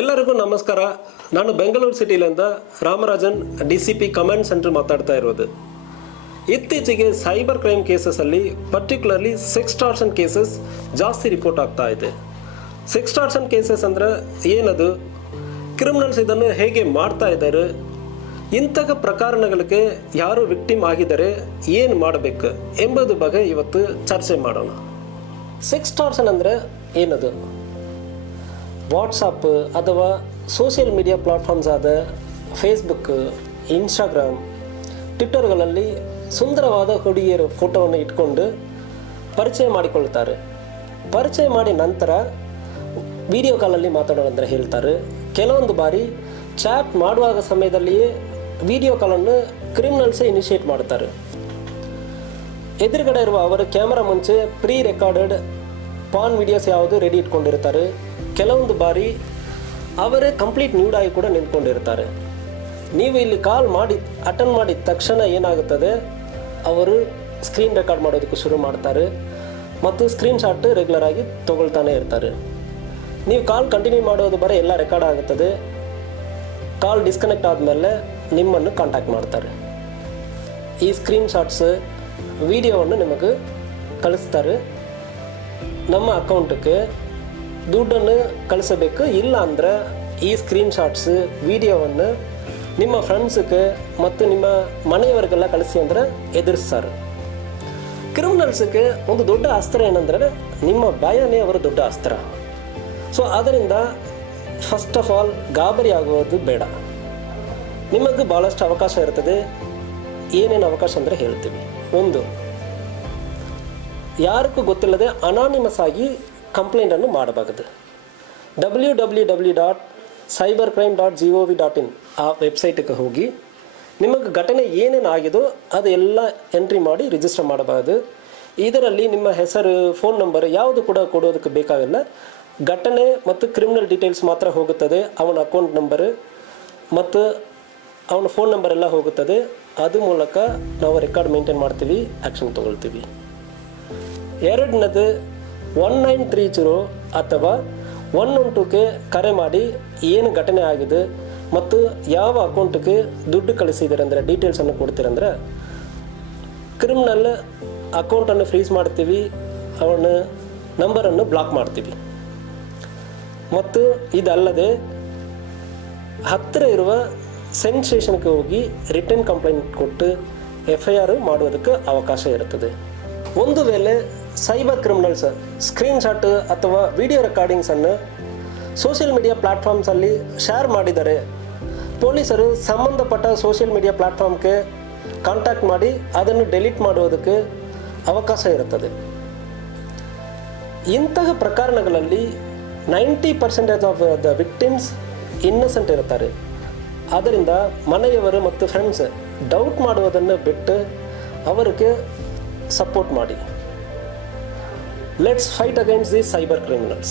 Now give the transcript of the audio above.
ಎಲ್ಲರಿಗೂ ನಮಸ್ಕಾರ. ನಾನು ಬೆಂಗಳೂರು ಸಿಟಿಲಿಂದ ರಾಮರಾಜನ್ DCP ಕಮಾಂಡ್ ಸೆಂಟರ್ ಮಾತಾಡ್ತಾ ಇರೋದು. ಇತ್ತೀಚೆಗೆ ಸೈಬರ್ ಕ್ರೈಮ್ ಕೇಸಸಲ್ಲಿ ಪರ್ಟಿಕ್ಯುಲರ್ಲಿ ಸೆಕ್ಸ್ಟಾರ್ಷನ್ ಕೇಸಸ್ ಜಾಸ್ತಿ ರಿಪೋರ್ಟ್ ಆಗ್ತಾ ಇದೆ. ಸೆಕ್ಸ್ಟಾರ್ಷನ್ ಕೇಸಸ್ ಅಂದರೆ ಏನದು, ಕ್ರಿಮಿನಲ್ಸ್ ಇದನ್ನು ಹೇಗೆ ಮಾಡ್ತಾ ಇದ್ದಾರೆ, ಇಂತಹ ಪ್ರಕರಣಗಳಿಗೆ ಯಾರು ವಿಕ್ಟಿಮ್ ಆಗಿದ್ದಾರೆ, ಏನು ಮಾಡಬೇಕು ಎಂಬುದು ಬಗ್ಗೆ ಇವತ್ತು ಚರ್ಚೆ ಮಾಡೋಣ. ಸೆಕ್ಸ್ಟಾರ್ಷನ್ ಅಂದರೆ ಏನದು? ವಾಟ್ಸಪ್ ಅಥವಾ ಸೋಷಿಯಲ್ ಮೀಡಿಯಾ ಪ್ಲಾಟ್ಫಾರ್ಮ್ಸ್ ಆದ ಫೇಸ್ಬುಕ್, ಇನ್ಸ್ಟಾಗ್ರಾಮ್, ಟ್ವಿಟ್ಟರ್ಗಳಲ್ಲಿ ಸುಂದರವಾದ ಹುಡುಗಿಯರ ಫೋಟೋವನ್ನು ಇಟ್ಕೊಂಡು ಪರಿಚಯ ಮಾಡಿಕೊಳ್ತಾರೆ. ಪರಿಚಯ ಮಾಡಿ ನಂತರ ವಿಡಿಯೋ ಕಾಲಲ್ಲಿ ಮಾತಾಡೋದಂದ್ರೆ ಹೇಳ್ತಾರೆ. ಕೆಲವೊಂದು ಬಾರಿ ಚಾಟ್ ಮಾಡುವಾಗ ಸಮಯದಲ್ಲಿಯೇ ವಿಡಿಯೋ ಕಾಲನ್ನು ಕ್ರಿಮಿನಲ್ಸೇ ಇನಿಷಿಯೇಟ್ ಮಾಡ್ತಾರೆ. ಎದುರುಗಡೆ ಇರುವ ಅವರ ಕ್ಯಾಮರಾ ಮುಂಚೆ ಪ್ರೀ ರೆಕಾರ್ಡೆಡ್ ಪಾನ್ ವಿಡಿಯೋಸ್ ಯಾವುದು ರೆಡಿ ಇಟ್ಕೊಂಡಿರ್ತಾರೆ. ಕೆಲವೊಂದು ಬಾರಿ ಅವರೇ ಕಂಪ್ಲೀಟ್ ನ್ಯೂಡ್ ಆಗಿ ಕೂಡ ನಿಂತ್ಕೊಂಡಿರ್ತಾರೆ. ನೀವು ಇಲ್ಲಿ ಕಾಲ್ ಮಾಡಿ ಅಟೆಂಡ್ ಮಾಡಿದ ತಕ್ಷಣ ಏನಾಗುತ್ತದೆ, ಅವರು ಸ್ಕ್ರೀನ್ ರೆಕಾರ್ಡ್ ಮಾಡೋದಕ್ಕೆ ಶುರು ಮಾಡ್ತಾರೆ ಮತ್ತು ಸ್ಕ್ರೀನ್ ಶಾಟ್ ರೆಗ್ಯುಲರ್ ಆಗಿ ತೊಗೊಳ್ತಾನೆ ಇರ್ತಾರೆ. ನೀವು ಕಾಲ್ ಕಂಟಿನ್ಯೂ ಮಾಡೋದು ಬರೀ ಎಲ್ಲ ರೆಕಾರ್ಡ್ ಆಗುತ್ತದೆ. ಕಾಲ್ ಡಿಸ್ಕನೆಕ್ಟ್ ಆದಮೇಲೆ ನಿಮ್ಮನ್ನು ಕಾಂಟ್ಯಾಕ್ಟ್ ಮಾಡ್ತಾರೆ. ಈ ಸ್ಕ್ರೀನ್ ಶಾಟ್ಸ್ ವಿಡಿಯೋವನ್ನು ನಿಮಗೆ ಕಳಿಸ್ತಾರೆ. ನಮ್ಮ ಅಕೌಂಟಕ್ಕೆ ದುಡ್ಡನ್ನು ಕಳಿಸಬೇಕು. ಇಲ್ಲ ಅಂದರೆ ಈ ಸ್ಕ್ರೀನ್ ಶಾಟ್ಸ್ ವಿಡಿಯೋವನ್ನು ನಿಮ್ಮ ಫ್ರೆಂಡ್ಸ್ಗೆ ಮತ್ತು ನಿಮ್ಮ ಮನೆಯವರಿಗೆಲ್ಲ ಕಳಿಸಿ ಅಂದರೆ ಎದುರಿಸ್ತಾರೆ. ಕ್ರಿಮಿನಲ್ಸ್ಗೆ ಒಂದು ದೊಡ್ಡ ಅಸ್ತ್ರ ಏನಂದರೆ ನಿಮ್ಮ ಭಯನೇ ಅವರ ದೊಡ್ಡ ಅಸ್ತ್ರ. ಸೊ ಅದರಿಂದ ಫಸ್ಟ್ ಆಫ್ ಆಲ್ ಗಾಬರಿ ಆಗೋದು ಬೇಡ. ನಿಮಗೆ ಭಾಳಷ್ಟು ಅವಕಾಶ ಇರ್ತದೆ. ಏನೇನು ಅವಕಾಶ ಅಂದರೆ ಹೇಳ್ತೀವಿ. ಒಂದು, ಯಾರಿಗೂ ಗೊತ್ತಿಲ್ಲದೆ ಅನಾನಿಮಸ್ ಆಗಿ ಕಂಪ್ಲೇಂಟನ್ನು ಮಾಡಬಹುದು. www.cybercrime.gov.in ಆ ವೆಬ್ಸೈಟಿಗೆ ಹೋಗಿ ನಿಮಗೆ ಘಟನೆ ಏನೇನು ಆಗಿದೋ ಅದೆಲ್ಲ ಎಂಟ್ರಿ ಮಾಡಿ ರಿಜಿಸ್ಟರ್ ಮಾಡಬಹುದು. ಇದರಲ್ಲಿ ನಿಮ್ಮ ಹೆಸರು, ಫೋನ್ ನಂಬರ್ ಯಾವುದು ಕೂಡ ಕೊಡೋದಕ್ಕೆ ಬೇಕಾಗಿಲ್ಲ. ಘಟನೆ ಮತ್ತು ಕ್ರಿಮಿನಲ್ ಡೀಟೇಲ್ಸ್ ಮಾತ್ರ ಹೋಗುತ್ತದೆ. ಅವನ ಅಕೌಂಟ್ ನಂಬರ್ ಮತ್ತು ಅವನ ಫೋನ್ ನಂಬರ್ ಎಲ್ಲ ಹೋಗುತ್ತದೆ. ಅದು ಮೂಲಕ ನಾವು ರೆಕಾರ್ಡ್ ಮೇಂಟೈನ್ ಮಾಡ್ತೀವಿ, ಆ್ಯಕ್ಷನ್ ತೊಗೊಳ್ತೀವಿ. ಎರಡನೇದು 1930 ಅಥವಾ 112ಕ್ಕೆ ಕರೆ ಮಾಡಿ ಏನು ಘಟನೆ ಆಗಿದೆ ಮತ್ತು ಯಾವ ಅಕೌಂಟಿಗೆ ದುಡ್ಡು ಕಳಿಸಿದ್ದಾರೆ ಅಂದರೆ ಡೀಟೇಲ್ಸನ್ನು ಕೊಡ್ತೀರಂದ್ರೆ ಕ್ರಿಮಿನಲ್ ಅಕೌಂಟನ್ನು ಫ್ರೀಸ್ ಮಾಡ್ತೀವಿ, ಅವನ ನಂಬರನ್ನು ಬ್ಲಾಕ್ ಮಾಡ್ತೀವಿ. ಮತ್ತು ಇದಲ್ಲದೆ ಹತ್ತಿರ ಇರುವ ಸೆಂಟ್ ಸ್ಟೇಷನ್ಗೆ ಹೋಗಿ ರಿಟರ್ನ್ ಕಂಪ್ಲೇಂಟ್ ಕೊಟ್ಟು FIR ಮಾಡುವುದಕ್ಕೆ ಅವಕಾಶ ಇರುತ್ತದೆ. ಒಂದು ವೇಳೆ ಸೈಬರ್ ಕ್ರಿಮಿನಲ್ಸ್ ಸ್ಕ್ರೀನ್ ಶಾಟ್ ಅಥವಾ ವಿಡಿಯೋ ರೆಕಾರ್ಡಿಂಗ್ಸನ್ನು ಸೋಷಿಯಲ್ ಮೀಡಿಯಾ ಪ್ಲ್ಯಾಟ್ಫಾರ್ಮ್ಸಲ್ಲಿ ಶೇರ್ ಮಾಡಿದರೆ ಪೊಲೀಸರು ಸಂಬಂಧಪಟ್ಟ ಸೋಷಿಯಲ್ ಮೀಡಿಯಾ ಪ್ಲ್ಯಾಟ್ಫಾರ್ಮ್ಗೆ ಕಾಂಟ್ಯಾಕ್ಟ್ ಮಾಡಿ ಅದನ್ನು ಡೆಲೀಟ್ ಮಾಡುವುದಕ್ಕೆ ಅವಕಾಶ ಇರುತ್ತದೆ. ಇಂತಹ ಪ್ರಕರಣಗಳಲ್ಲಿ 90% ಆಫ್ ದ ವಿಕ್ಟಿಮ್ಸ್ ಇನ್ನಸೆಂಟ್ ಇರ್ತಾರೆ. ಆದ್ದರಿಂದ ಮನೆಯವರು ಮತ್ತು ಫ್ರೆಂಡ್ಸ್ ಡೌಟ್ ಮಾಡುವುದನ್ನು ಬಿಟ್ಟು ಅವರಿಗೆ ಸಪೋರ್ಟ್ ಮಾಡಿ. Let's fight against these cyber criminals.